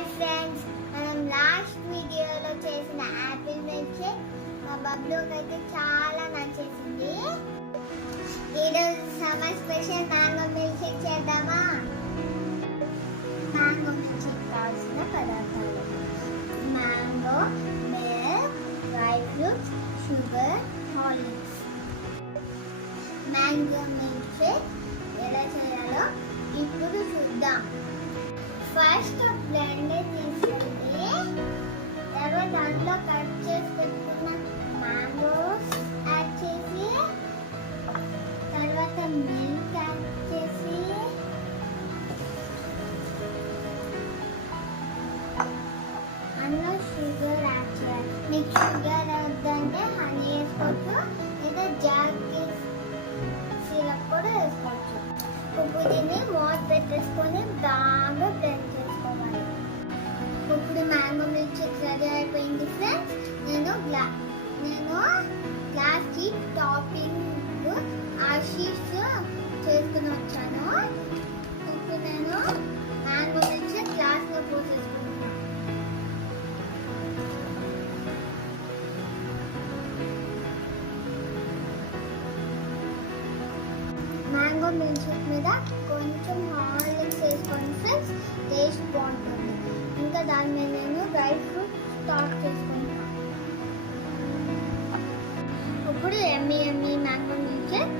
Hi friends, మనం last వీడియోలో చేసిన యాపిల్ మిల్క్ షేక్ మా బబ్లూకి అయితే చాలా నచ్చేసింది. ఈరోజు summer special mango milk shake చేద్దామా? మ్యాంగో మిల్క్ షేక్ కావాల్సిన పదార్థాలు: mango, milk, dry fruits, sugar, Horlicks. Mango milk shake ఎలా చేయాలో ఇప్పుడు చూద్దాం. ఫస్ట్ బ్లెండర్ తీసుకుంటే తర్వాత దాంట్లో కట్ చేసి పెట్టుకున్న మ్యాంగోస్ యాడ్ చేసి తర్వాత మిల్క్ యాడ్ చేసి అందులో షుగర్ యాడ్ చేయాలి. మీకు షుగర్ వద్దంటే హనీ వేసుకోవచ్చు, లేదా జాగరీ సిరప్ కూడా వేసుకోవచ్చు. ఇప్పుడు దీన్ని వాటర్ పెట్టేసుకొని బాగా బ్లెండ్ చేసుకోవాలి. ఇప్పుడు మ్యాంగో మిల్క్ షేక్ రెడీ అయిపోయింది ఫ్రెండ్స్. నేను గ్లాస్ కి టాపింగ్ ఆషీస్ చేసుకుని వచ్చాను. ఇప్పుడు నేను మ్యాంగో మిల్క్ షేక్ గ్లాస్ లో పోసేసుకుంటున్నాను. మ్యాంగో మిల్క్ షేక్ మీద కొంచెం హార్లిక్స్ వేసుకోండి ఫ్రెండ్స్, టేస్ట్ బాగుంటుంది. ఇంకా దాని మీద నేను డ్రై ఫ్రూట్ స్టార్ట్ చేసుకుంటాను. ఇప్పుడు ఎమ్మీ మ్యాంగో మిల్క్ షేక్